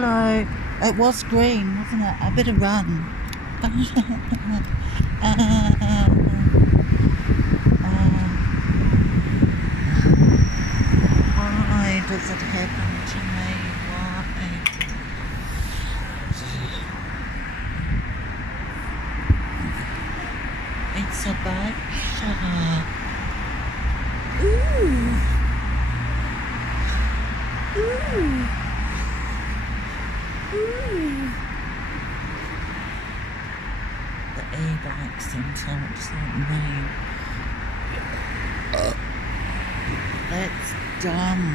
hello. It was green, wasn't it? I better run. Why does it happen to me? Why? It's a bike shop. Ooh. Ooh. Ooh. The e-bike centre, what does that mean? That's dumb.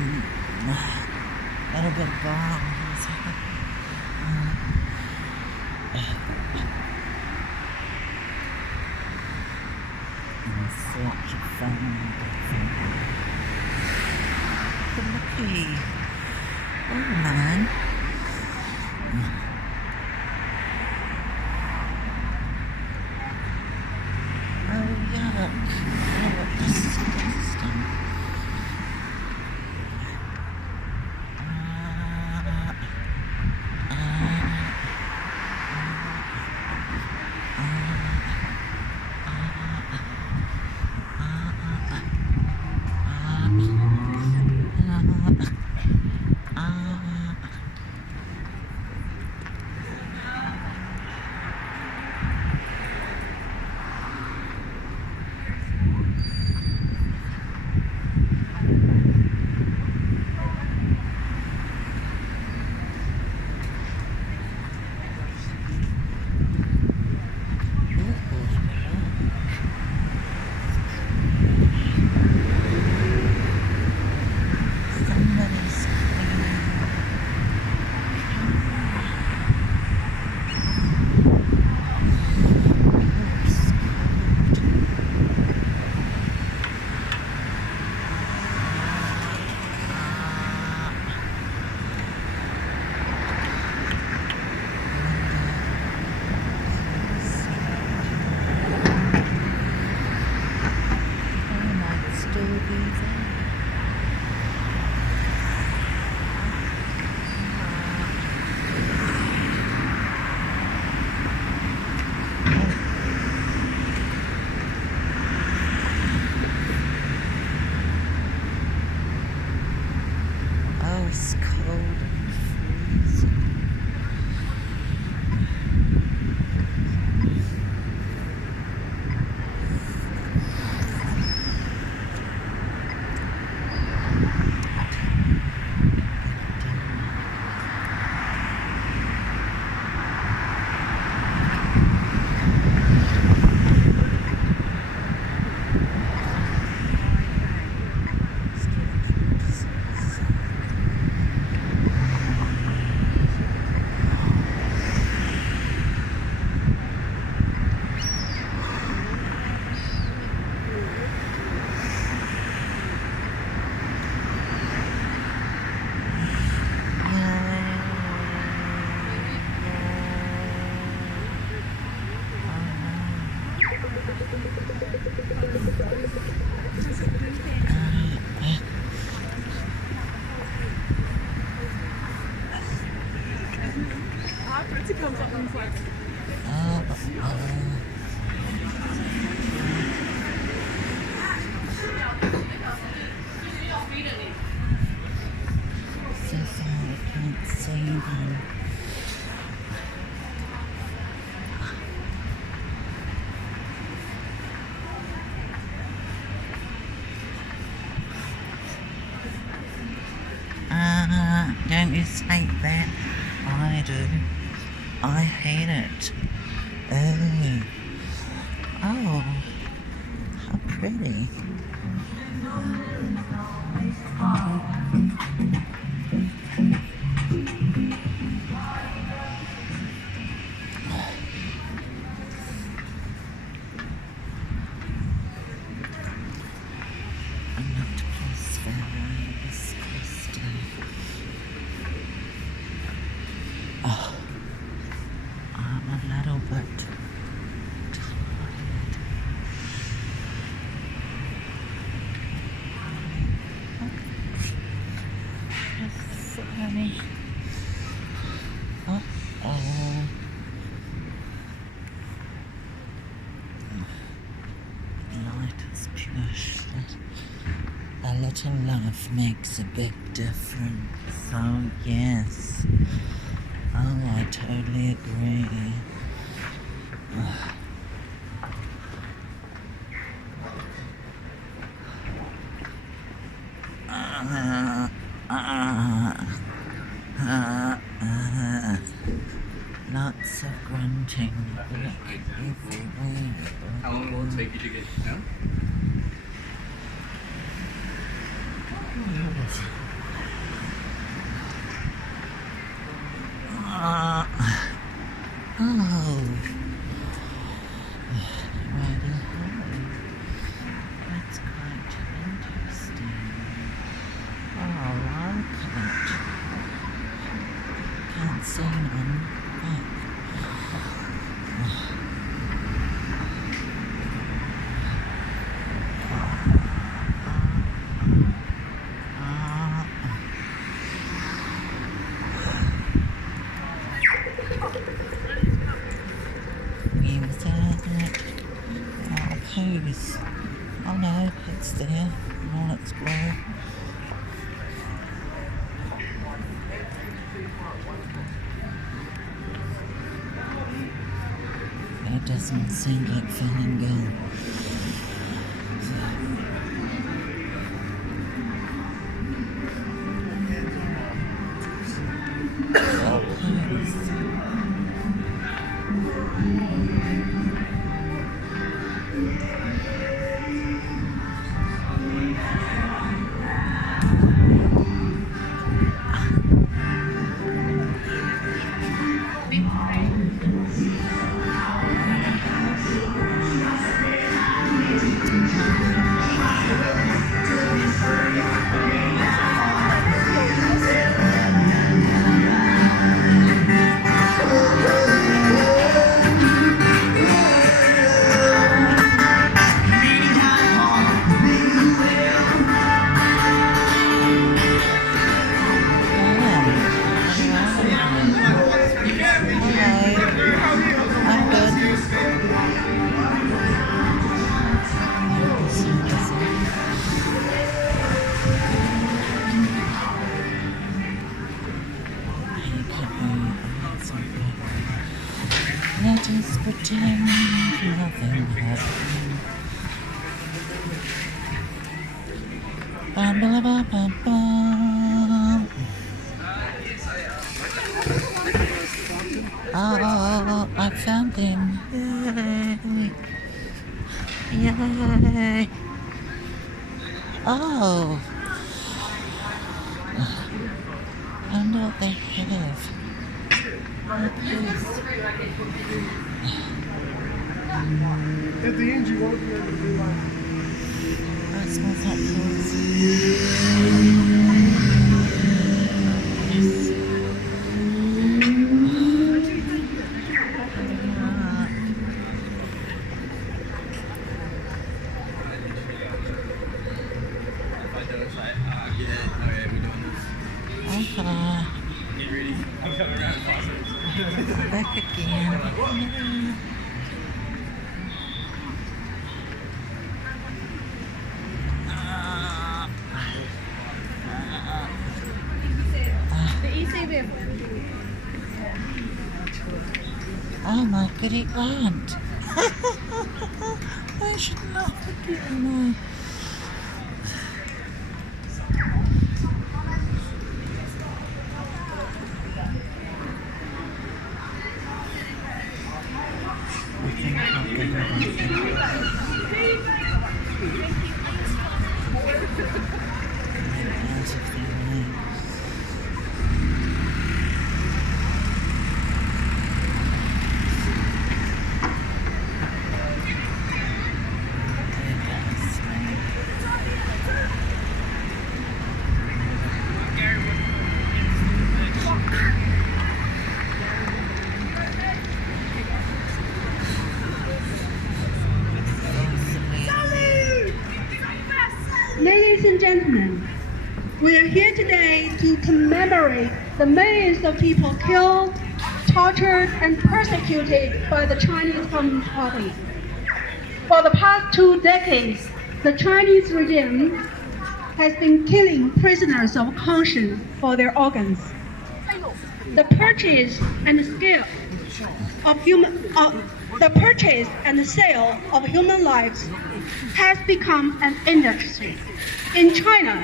That'll be bomb. Such a fun looky. Oh man. Oh yuck. Oh, disgusting. Oh, it's cold and freezing. So far I can't see them. Don't you hate that? I do. I hate it. Oh. Oh. How pretty. I'm not pleased for her. Disgusting. Oh. I'm a little bit tired. A little love makes a big difference. Oh, yes. Oh, I totally agree. Lots of grunting. How long will it take you to get down? That's quite interesting. Oh, look at it. Can't see none. Pose. Oh no, it's there in all its glory. It doesn't seem like feeling good. Let us pretend nothing happened. Bum, bum, bum, bum, bum. Oh, I found him. Yay. Yay. Oh. I wonder what they have. At the end, you won't be able to do like. Oh, it smells like pills. Get ready. I'm coming around faucets. Back again. Oh my goody aunt. I should not have given Ladies and gentlemen, we are here today to commemorate the millions of people killed, tortured, and persecuted by the Chinese Communist Party. For the past 2 decades, the Chinese regime has been killing prisoners of conscience for their organs. The purchase and sale of human lives has become an industry. In China,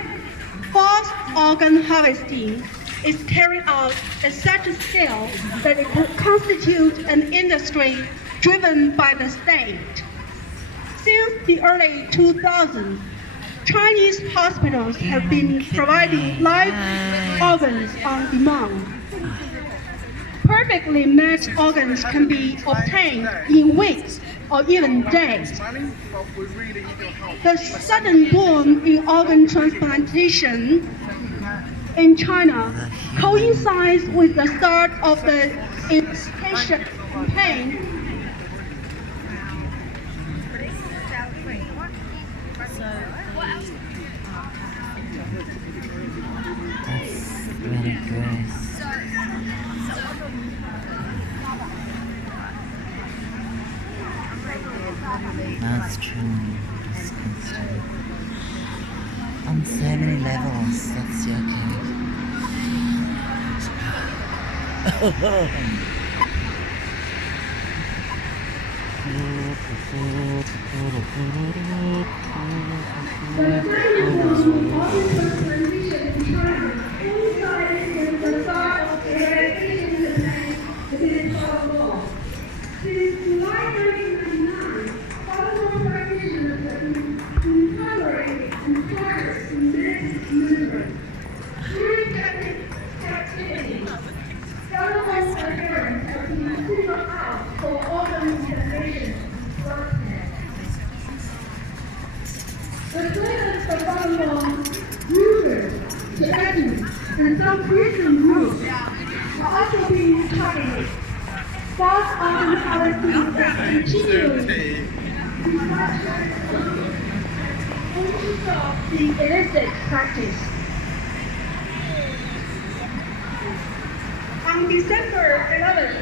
forced organ harvesting is carried out at such a scale that it constitutes an industry driven by the state. Since the early 2000s, Chinese hospitals have been providing live organs on demand. Perfectly matched organs can be obtained in weeks or even days. The sudden boom in organ transplantation in China coincides with the start of the emancipation campaign. That's really gross. That's truly disgusting. On so many levels, that's Since July 1999, hospital practitioners have been tolerated and charged in this universe. During captivity, several adherents have been singled out for organ donation. The clinics have gone from users to admins, and some prison groups are also being targeted. False organ harvesting is continuing to stop the illicit practice. On December 11,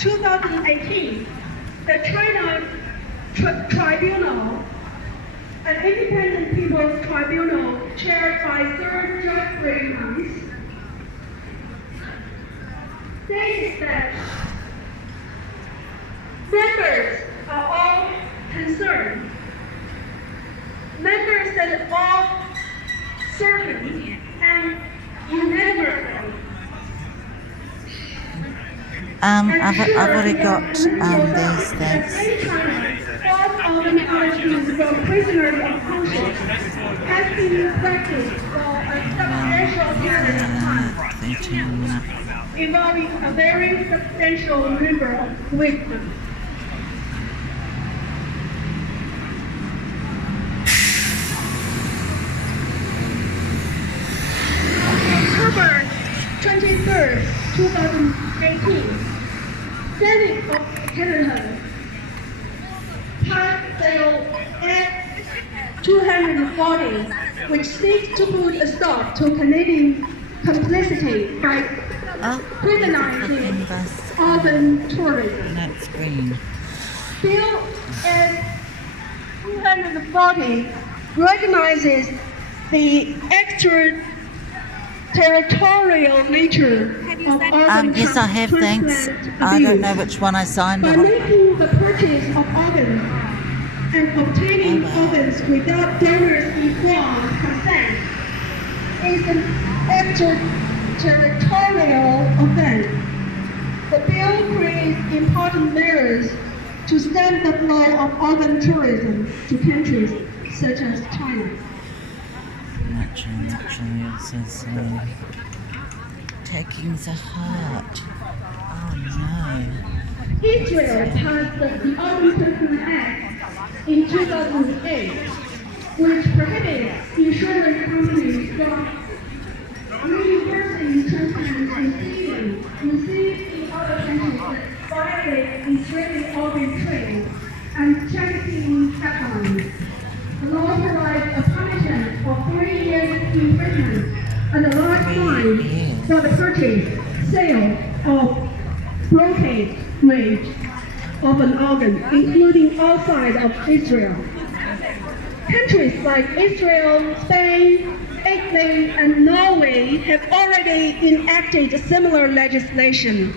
2018, the China Tribunal, an independent people's tribunal chaired by Sir Geoffrey Munce, stated that members are all concerned. Members that all certain and unanimously. I've already got these things. False organ harvesting from prisoners of conscience has been practiced for a substantial period of time, involving a very substantial number of victims. October 23rd, 2018, Senate of Canada passed Bill Act 240, which seeks to put a stop to Canadian complicity by criminalizing organ tourism. That's green. Bill Act 240 recognizes the extraterritorial nature of organ Yes, I have, thanks. transplant I don't abuse. know which one I signed By on. making the purchase of organs and obtaining organs without donors' informed consent is an extraterritorial offense. The bill creates important measures to stem the flow of organ tourism to countries such as China. Actually, it says taking the heart. Oh no. Israel passed the Organ Transplant Act in 2008, which prohibits insurance companies from reimbursing transplants received in other countries that violate Israeli organ trade and trafficking guidelines. The law provides a punishment of 3 years imprisonment and a large fine for the purchase, sale, or blockade of an organ, including outside of Israel. Countries like Israel, Spain, Italy, and Norway have already enacted similar legislation.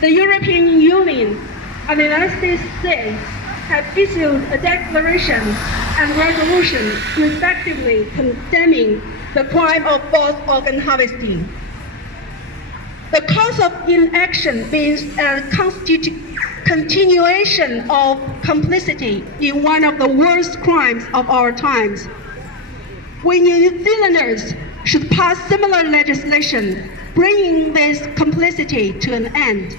The European Union and the United States have issued a declaration and resolution respectively condemning the crime of forced organ harvesting. The cause of inaction means a continuation of complicity in one of the worst crimes of our times. We New Zealanders should pass similar legislation, bringing this complicity to an end.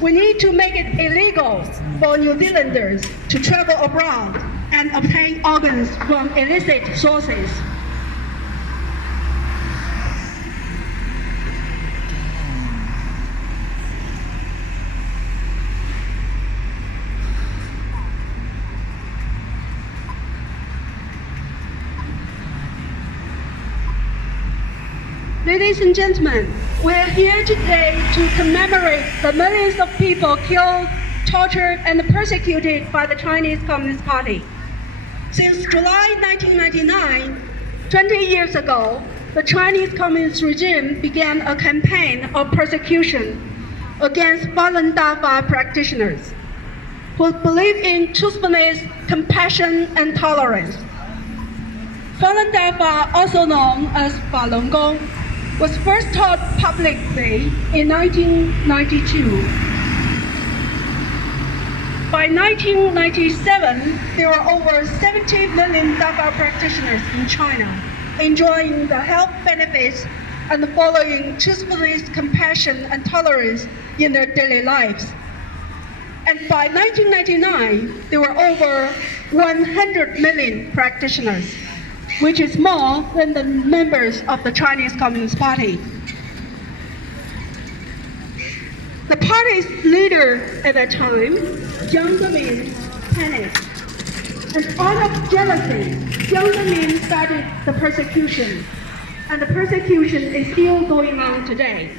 We need to make it illegal for New Zealanders to travel abroad and obtain organs from illicit sources. Ladies and gentlemen, we are here today to commemorate the millions of people killed, tortured, and persecuted by the Chinese Communist Party. Since July 1999, 20 years ago, the Chinese Communist regime began a campaign of persecution against Falun Dafa practitioners who believe in truthfulness, compassion, and tolerance. Falun Dafa, also known as Falun Gong, was first taught publicly in 1992. By 1997, there were over 70 million Dafa practitioners in China, enjoying the health benefits and following truthfulness, compassion, and tolerance in their daily lives. And by 1999, there were over 100 million practitioners, which is more than the members of the Chinese Communist Party. The party's leader at that time, Jiang Zemin, panicked. And out of jealousy, Jiang Zemin started the persecution. And the persecution is still going on today.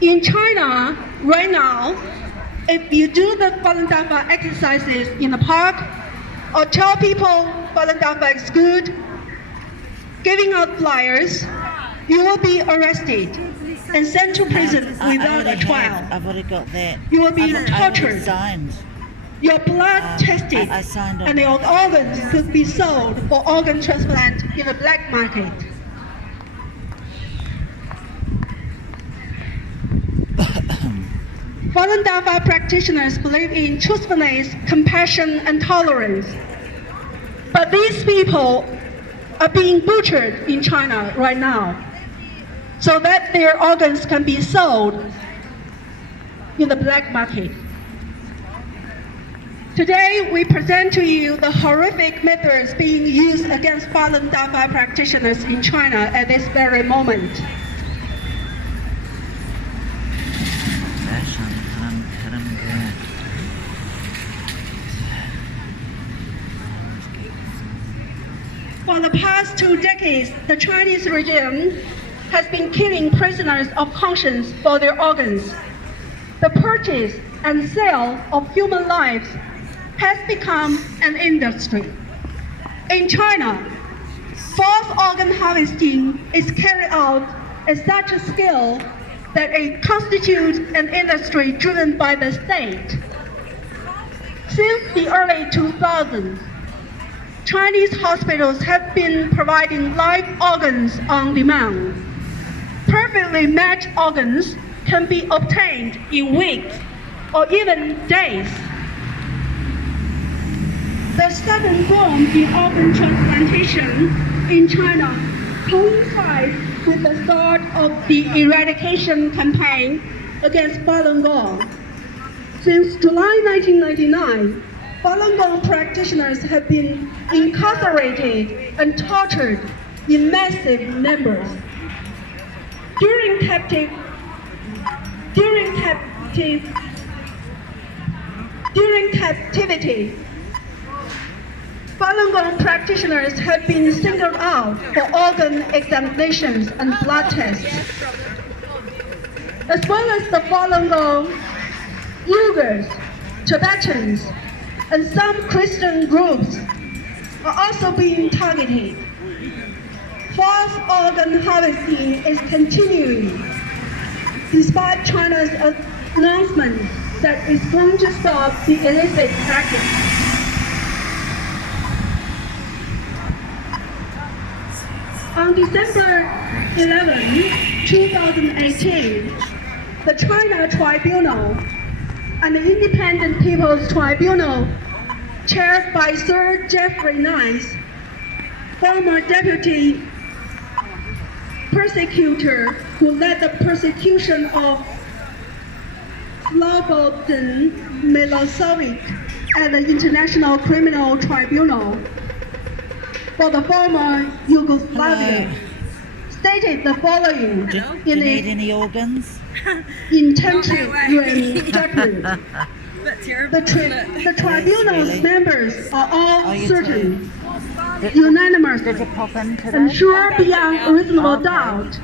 In China, right now, if you do the Falun Dafa exercises in the park, or tell people Falun Dafa is good, giving out flyers, you will be arrested and sent to prison without a trial. I've already got that. You will be tortured. Signed. Your blood tested, I signed and your organs could be sold for organ transplant in the black market. Falun Dafa practitioners believe in truthfulness, compassion, and tolerance. But these people are being butchered in China right now so that their organs can be sold in the black market. Today, we present to you the horrific methods being used against Falun Dafa practitioners in China at this very moment. For the past 2 decades, the Chinese regime has been killing prisoners of conscience for their organs. The purchase and sale of human lives has become an industry. In China, forced organ harvesting is carried out at such a scale that it constitutes an industry driven by the state. Since the early 2000s, Chinese hospitals have been providing live organs on demand. Perfectly matched organs can be obtained in weeks or even days. The sudden boom in organ transplantation in China coincides with the start of the eradication campaign against Falun Gong. Since July 1999, Falun Gong practitioners have been incarcerated and tortured in massive numbers. During captivity, Falun Gong practitioners have been singled out for organ examinations and blood tests, as well as the Falun Gong, Uyghurs, Tibetans, and some Christian groups are also being targeted. False organ harvesting is continuing, despite China's announcement that it's going to stop the illicit practice. On December 11, 2018, the China Tribunal and the Independent People's Tribunal, chaired by Sir Geoffrey Nice, former deputy prosecutor who led the persecution of Slobodan Milosevic at the International Criminal Tribunal for the former Yugoslavia, stated the following Do you in need its any organs? intensive judgment. The tribunal's really? members are all Are you certain, Did unanimous, you pop in today? and sure beyond reasonable Okay. doubt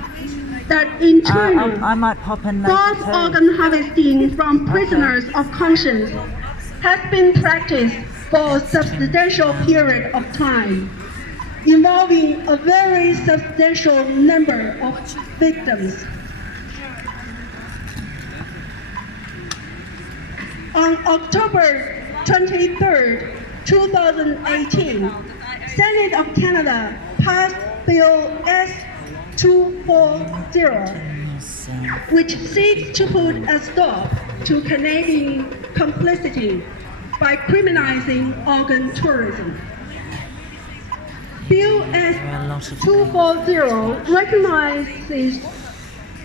that in China, I might pop in later false too. organ harvesting from prisoners of conscience has been practiced for a substantial period of time, involving a very substantial number of victims. On October 23, 2018, Senate of Canada passed Bill S-240, which seeks to put a stop to Canadian complicity by criminalizing organ tourism. Bill S-240 recognizes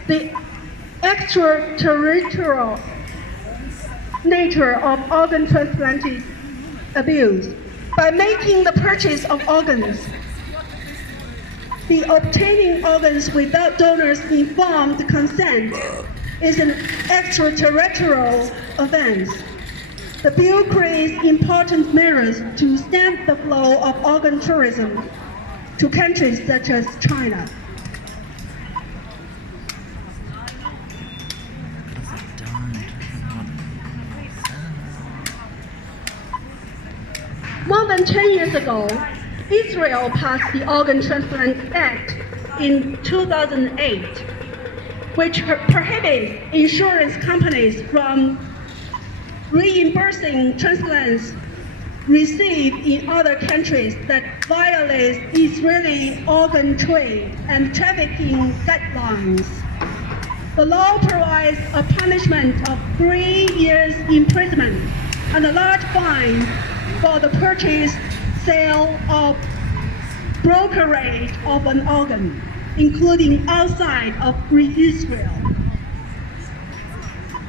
the extraterritorial nature of organ transplanted abuse by making the purchase of organs, the obtaining organs without donors' informed consent is an extraterritorial offense. The bill creates important measures to stem the flow of organ tourism to countries such as China. More than 10 years ago, Israel passed the Organ Transplant Act in 2008, which prohibits insurance companies from reimbursing transplants received in other countries that violates Israeli organ trade and trafficking guidelines. The law provides a punishment of 3 years imprisonment and a large fine for the purchase, sale, or brokerage of an organ, including outside of Israel.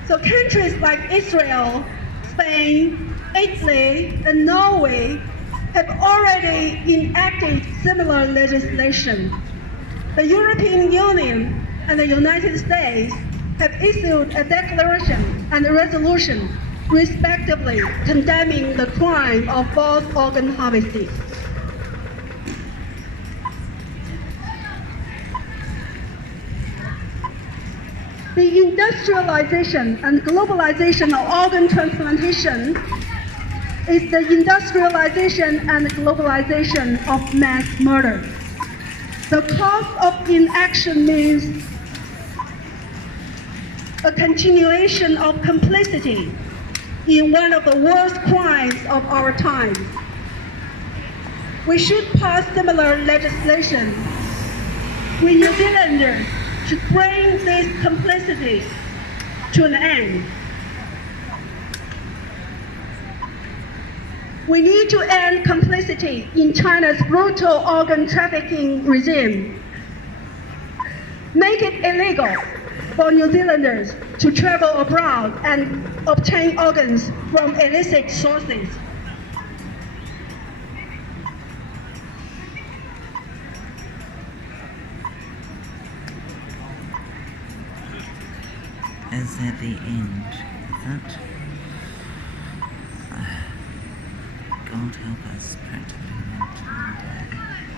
So countries like Israel, Spain, Italy, and Norway have already enacted similar legislation. The European Union and the United States have issued a declaration and a resolution respectively condemning the crime of false organ harvesting. The industrialization and globalization of organ transplantation is the industrialization and globalization of mass murder. The cost of inaction means a continuation of complicity in one of the worst crimes of our time. We should pass similar legislation. We New Zealanders should bring this complicity to an end. We need to end complicity in China's brutal organ trafficking regime. Make it illegal for New Zealanders to travel abroad and obtain organs from illicit sources. Is that the end? Is that? God help us practically mentally die.